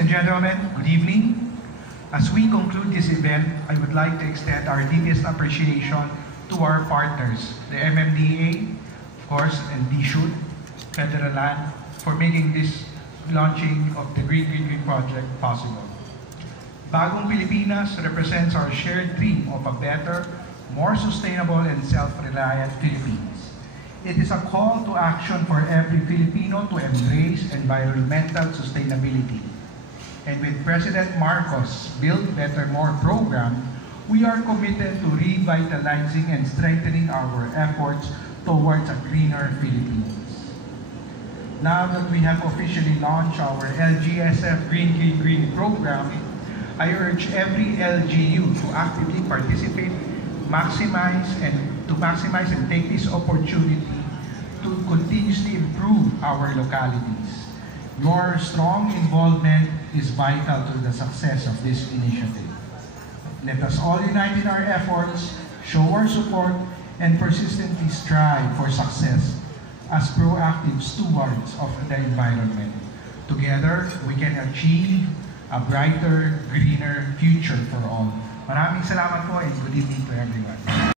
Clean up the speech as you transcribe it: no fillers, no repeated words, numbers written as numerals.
and gentlemen, good evening. As we conclude this event, I would like to extend our deepest appreciation to our partners, the MMDA, of course, and DSUD, Federal Land, for making this launching of the Green Green Green project possible. Bagong Pilipinas represents our shared dream of a better, more sustainable and self-reliant Philippines. It is a call to action for every Filipino to embrace environmental sustainability. And with President Marcos' Build Better More program, we are committed to revitalizing and strengthening our efforts towards a greener Philippines. Now that we have officially launched our LGSF Green Green Green program, I urge every LGU to actively participate, maximize and take this opportunity to continuously improve our localities. Your strong involvement is vital to the success of this initiative. Let us all unite in our efforts, show our support, and persistently strive for success as proactive stewards of the environment. Together, we can achieve a brighter, greener future for all. Maraming salamat po and good evening to everyone.